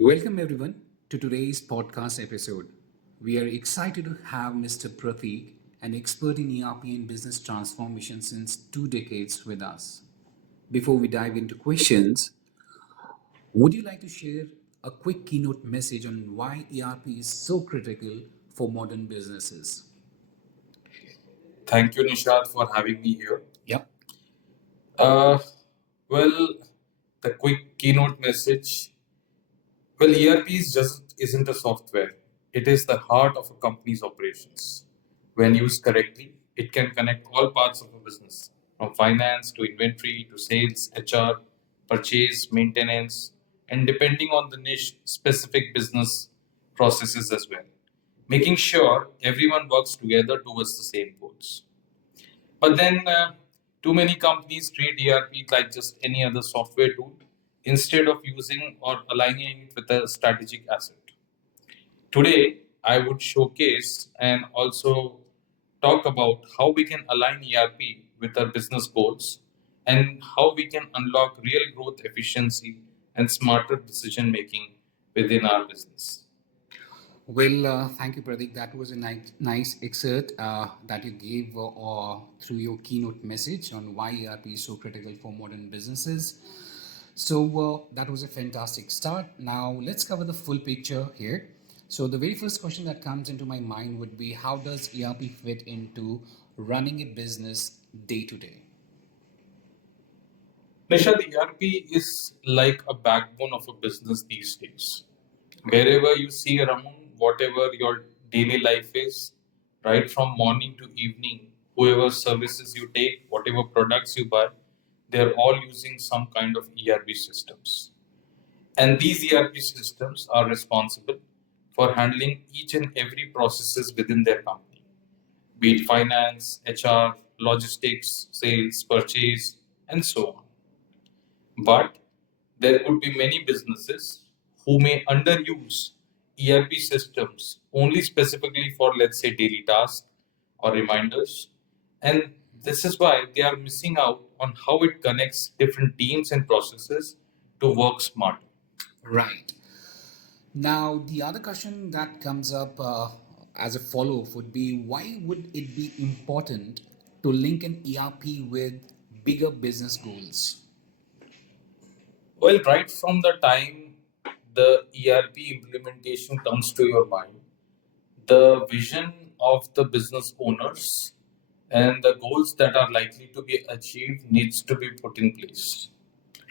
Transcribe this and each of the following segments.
Welcome everyone to today's podcast episode. We are excited to have Mr. Prateek, an expert in ERP and business transformation since 2 decades with us. Before we dive into questions, would you like to share a quick keynote message on why ERP is so critical for modern businesses? Thank you, Nishad, for having me here. Yep. Uh, well, the quick keynote message. Well, ERP is just isn't a software. It is the heart of a company's operations. When used correctly, it can connect all parts of a business, from finance to inventory to sales, HR, purchase, maintenance, and depending on the niche, specific business processes as well, making sure everyone works together towards the same goals. But then, too many companies treat ERP like just any other software tool instead of using or aligning it with a strategic asset. Today, I would showcase and also talk about how we can align ERP with our business goals and how we can unlock real growth efficiency and smarter decision making within our business. Well, thank you, Pradeep. That was a nice excerpt that you gave through your keynote message on why ERP is so critical for modern businesses. So that was a fantastic start. Now let's cover the full picture here. So the very first question that comes into my mind would be, how does ERP fit into running a business day to day? Nisha, the ERP is like a backbone of a business these days. Wherever you see around, whatever your daily life is, right from morning to evening, whoever services you take, whatever products you buy, they're all using some kind of ERP systems. And these ERP systems are responsible for handling each and every processes within their company, be it finance, HR, logistics, sales, purchase, and so on. But there could be many businesses who may underuse ERP systems only specifically for, let's say, daily tasks or reminders. And this is why they are missing out on how it connects different teams and processes to work smarter. Right. Now, the other question that comes up as a follow up would be, why would it be important to link an ERP with bigger business goals? Well, right from the time the ERP implementation comes to your mind, the vision of the business owners and the goals that are likely to be achieved needs to be put in place.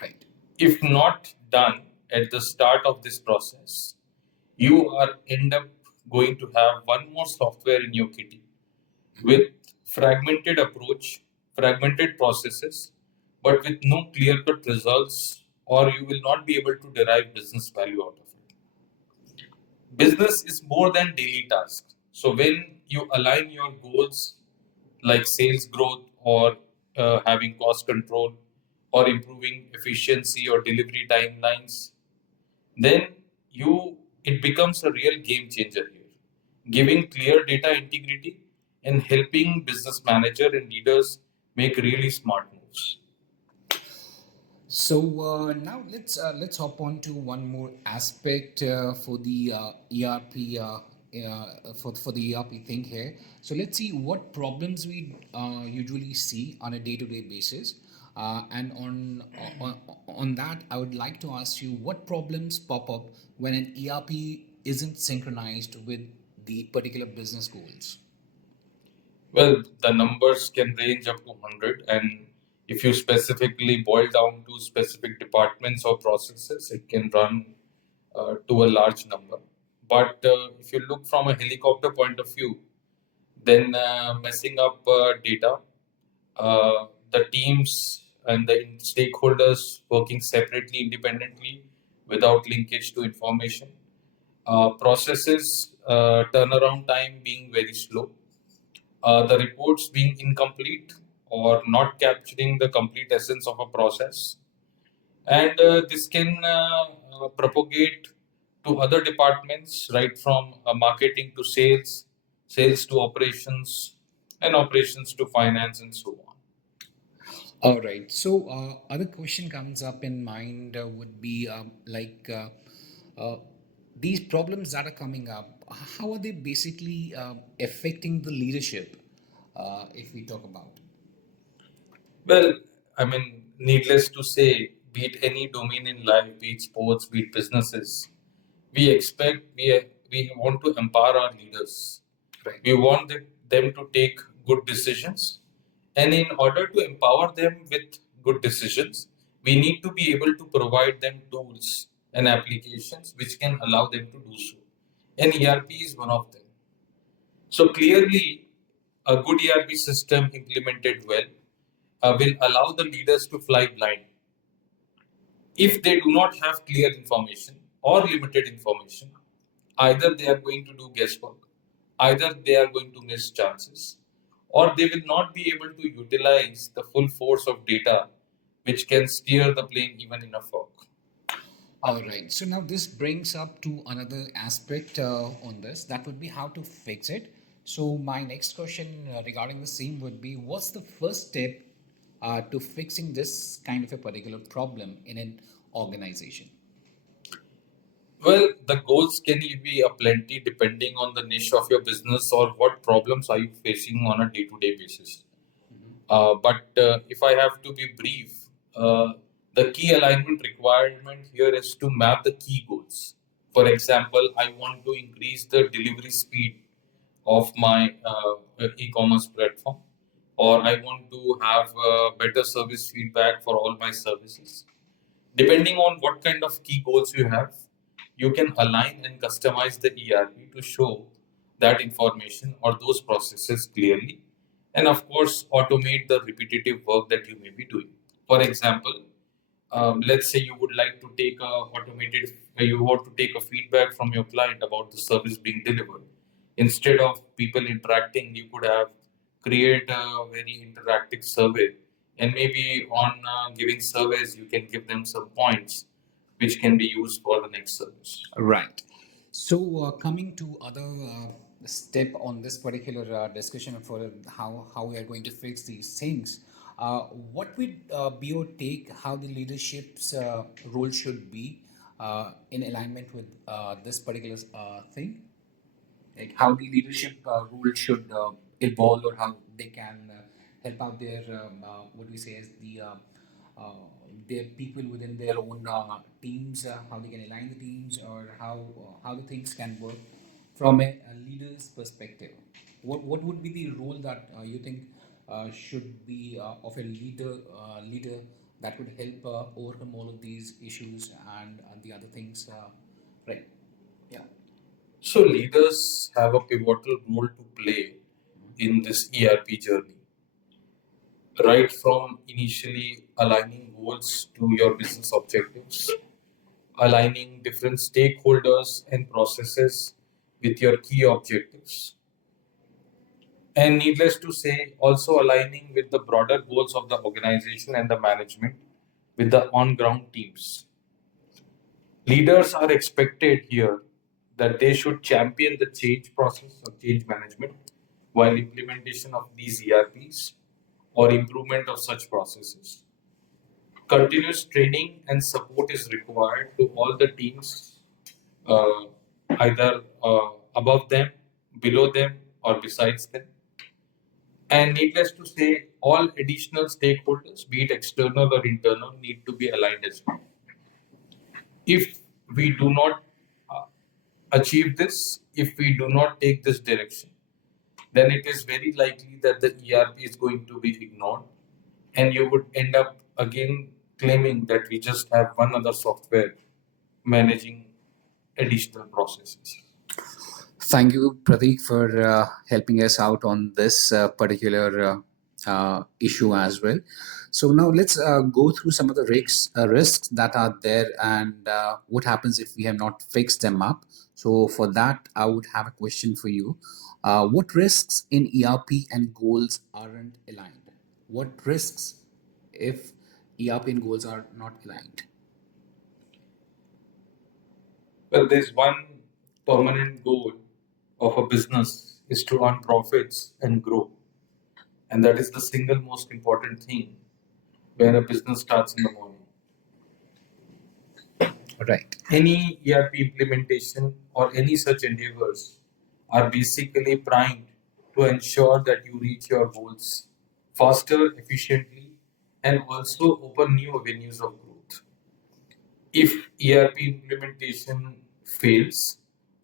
Right. If not done at the start of this process, you are end up going to have one more software in your kitty with fragmented approach, fragmented processes, but with no clear-cut results, or you will not be able to derive business value out of it. Business is more than daily tasks. So when you align your goals like sales growth or having cost control or improving efficiency or delivery timelines, then you it becomes a real game changer here, giving clear data integrity and helping business manager and leaders make really smart moves. So now let's hop on to one more aspect for the ERP for the ERP thing here. So let's see what problems we usually see on a day-to-day basis, and on that, I would like to ask you what problems pop up when an ERP isn't synchronized with the particular business goals. Well, the numbers can range up to 100, and if you specifically boil down to specific departments or processes, it can run to a large number. But if you look from a helicopter point of view, then messing up data, the teams and the stakeholders working separately, independently, without linkage to information, processes turnaround time being very slow, the reports being incomplete or not capturing the complete essence of a process. And this can propagate to other departments, right from marketing to sales, sales to operations, and operations to finance, and so on. All right. So, other question comes up in mind would be Uh, these problems that are coming up, how are they basically affecting the leadership, if we talk about? Well, I mean, needless to say, be it any domain in life, be it sports, be it businesses, we expect we want to empower our leaders. Right. We want them to take good decisions, and in order to empower them with good decisions, we need to be able to provide them tools and applications which can allow them to do so. And ERP is one of them. So clearly, a good ERP system implemented well will allow the leaders to fly blind. If they do not have clear information or limited information, either they are going to do guesswork, either they are going to miss chances, or they will not be able to utilize the full force of data which can steer the plane even in a fog. All right. So now this brings up to another aspect on this. That would be how to fix it. So my next question regarding the same would be, what's the first step to fixing this kind of a particular problem in an organization? Well, the goals can be a plenty depending on the niche of your business or what problems are you facing on a day-to-day basis. But if I have to be brief, the key alignment requirement here is to map the key goals. For example, I want to increase the delivery speed of my e-commerce platform, or I want to have better service feedback for all my services. Depending on what kind of key goals you have, you can align and customize the ERP to show that information or those processes clearly, and of course, automate the repetitive work that you may be doing. For example, let's say you would like to take a automated, you want to take a feedback from your client about the service being delivered. Instead of people interacting, you could have create a very interactive survey, and maybe on giving surveys, you can give them some points which can be used for the next service. Right. So coming to other step on this particular discussion for how we are going to fix these things, what would be your take how the leadership's role should be in alignment with this particular thing? Like how the leadership role should evolve, or how they can help out their what we say is uh, their people within their own teams, how they can align the teams, or how the things can work from a leader's perspective. What would be the role that you think should be of a leader that would help overcome all of these issues and the other things, right? Yeah. So leaders have a pivotal role to play in this ERP journey, right from initially aligning goals to your business objectives, aligning different stakeholders and processes with your key objectives, and needless to say, also aligning with the broader goals of the organization and the management with the on ground teams. Leaders are expected here that they should champion the change process or change management while implementation of these ERPs or improvement of such processes. Continuous training and support is required to all the teams, uh, either above them, below them, or besides them. And needless to say, all additional stakeholders, be it external or internal, need to be aligned as well. If we do not uh, achieve this, if we do not take this direction, then it is very likely that the ERP is going to be ignored, and you would end up again claiming that we just have one other software managing additional processes. Thank you, Prateek, for helping us out on this particular issue as well. So now let's go through some of the risks that are there, and what happens if we have not fixed them up. So for that, I would have a question for you. What risks in ERP and goals aren't aligned? What risks if ERP and goals are not aligned? Well, there's one permanent goal of a business is to earn profits and grow. And that is the single most important thing when a business starts in the morning, Right. Any ERP implementation or any such endeavors are basically primed to ensure that you reach your goals faster, efficiently, and also open new avenues of growth. If ERP implementation fails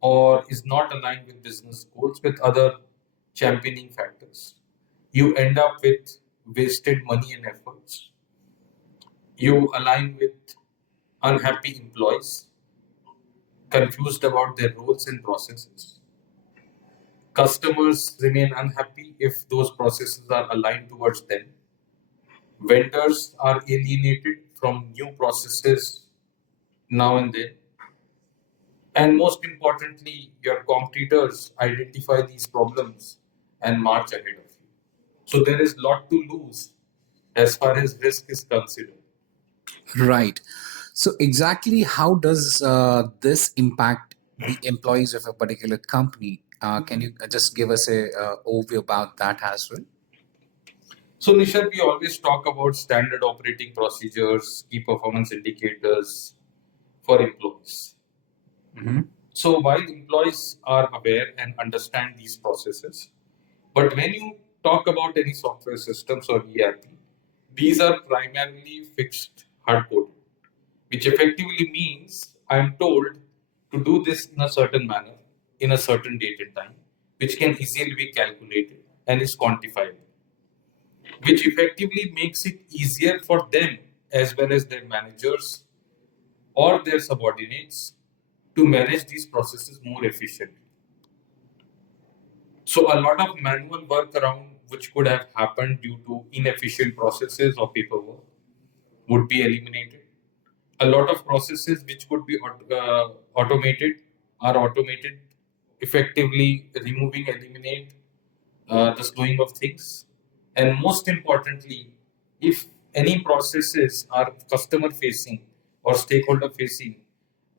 or is not aligned with business goals with other championing factors, you end up with wasted money and efforts. You align with unhappy employees, confused about their roles and processes. Customers remain unhappy if those processes are aligned towards them. Vendors are alienated from new processes now and then. And most importantly, your competitors identify these problems and march ahead of you. So there is a lot to lose as far as risk is considered. Right. So, exactly how does this impact the employees of a particular company? Can you just give us a overview about that as well? So, Nishad, we always talk about standard operating procedures, key performance indicators for employees. Mhm. So, while employees are aware and understand these processes, but when you talk about any software systems or ERP, these are primarily fixed hard coded, which effectively means I'm told to do this in a certain manner, in a certain date and time, which can easily be calculated and is quantifiable, which effectively makes it easier for them as well as their managers or their subordinates to manage these processes more efficiently. So a lot of manual work around which could have happened due to inefficient processes or paperwork would be eliminated. A lot of processes which could be automated are automated, effectively removing, eliminate the slowing of things. And most importantly, if any processes are customer facing or stakeholder facing,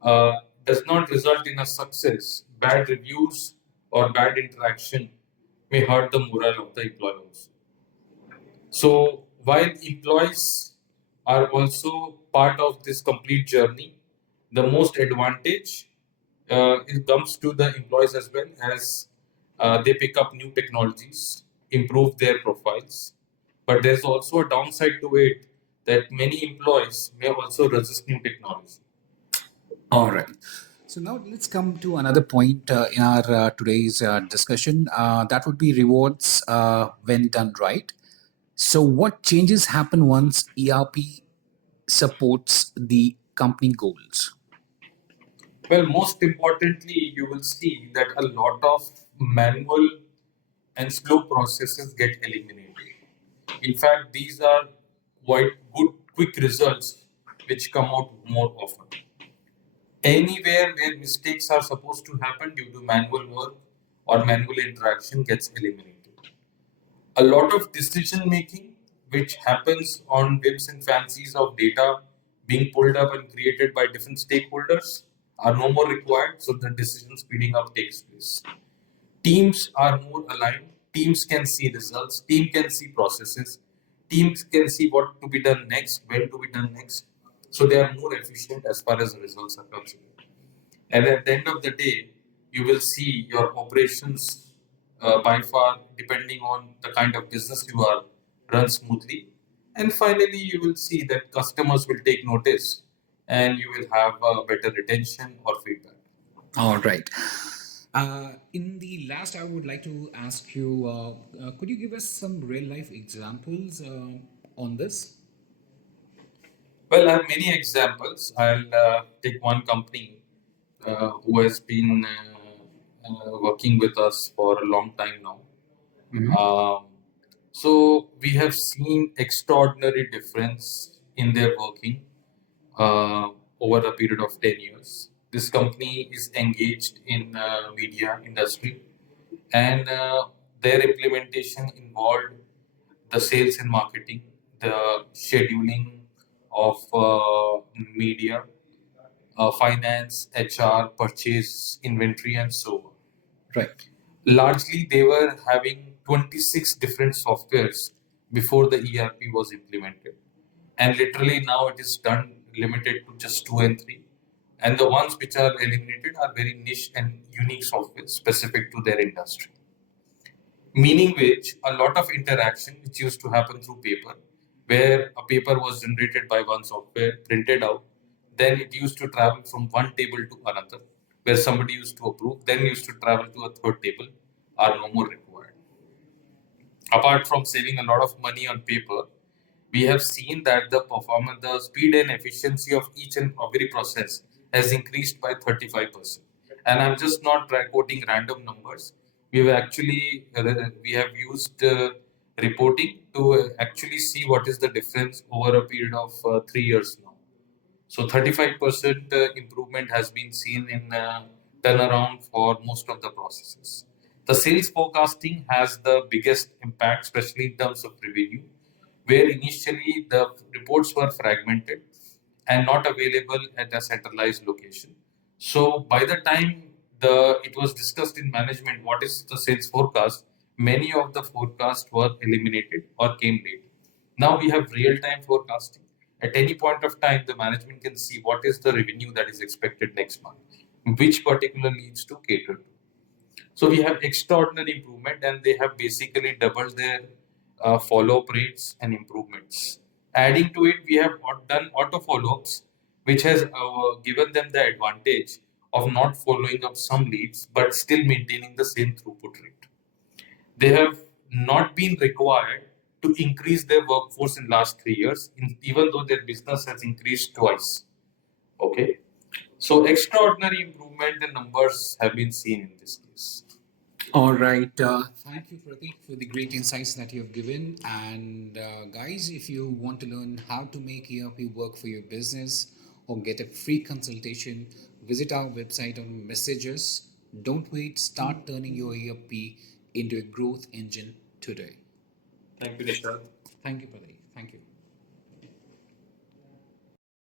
uh, does not result in a success, bad reviews or bad interaction may hurt the morale of the employees. So while employees are also part of this complete journey, the most advantage it comes to the employees as well as they pick up new technologies, improve their profiles. But there's also a downside to it that many employees may also resist new technology. All right. So now let's come to another point in our today's discussion. That would be rewards when done right. So, what changes happen once ERP supports the company goals? Well, most importantly, you will see that a lot of manual and slow processes get eliminated. In fact, these are quite good, quick results which come out more often. Anywhere where mistakes are supposed to happen due to manual work or manual interaction gets eliminated. A lot of decision making, which happens on whims and fancies of data being pulled up and created by different stakeholders, are no more required, so the decision speeding up takes place. Teams are more aligned. Teams can see results. Team can see processes. Teams can see what to be done next, when to be done next. So they are more efficient as far as the results are concerned. And at the end of the day, you will see your operations by far, depending on the kind of business you are, run smoothly. And finally, you will see that customers will take notice and you will have better retention or feedback. All right. In the last, I would like to ask you could you give us some real life examples on this? Well, I have many examples. I'll take one company who has been working with us for a long time now. Mhm. So we have seen extraordinary difference in their working uh, over a period of 10 years. This company is engaged in media industry and their implementation involved the sales and marketing, the scheduling of media, finance, HR, purchase, inventory, and so on. Right. Largely, they were having 26 different softwares before the ERP was implemented. And literally now it is done limited to just two and three. and the ones which are eliminated are very niche and unique software specific to their industry. Meaning which a lot of interaction which used to happen through paper, where a paper was generated by one software, printed out, then it used to travel from one table to another, where somebody used to approve, then used to travel to a third table, are no more required. Apart from saving a lot of money on paper, we have seen that the performance, the speed and efficiency of each and every process has increased by 35%. And I'm just not quoting random numbers. We have used reporting to actually see what is the difference over a period of 3 years now. So 35% improvement has been seen in turnaround for most of the processes. The sales forecasting has the biggest impact, especially in terms of revenue, where initially the reports were fragmented and not available at a centralized location. So by the time it was discussed in management what is the sales forecast, many of the forecasts were eliminated or came late. Now we have real-time forecasting. At any point of time, the management can see what is the revenue that is expected next month, which particular needs to cater to. So we have extraordinary improvement, and they have basically doubled their follow-up rates and improvements. Adding to it, we have done auto follow-ups, which has given them the advantage of not following up some leads, but still maintaining the same throughput rate. They have not been required to increase their workforce in last 3 years, even though their business has increased twice. Okay, so extraordinary improvement in numbers have been seen in this case. All right. Thank you, Prateek, for the great insights that you have given. And guys, if you want to learn how to make ERP work for your business or get a free consultation, visit our website on messages. Don't wait. Start turning your ERP into a growth engine today. Thank you, Nishant. Thank you, Prateek.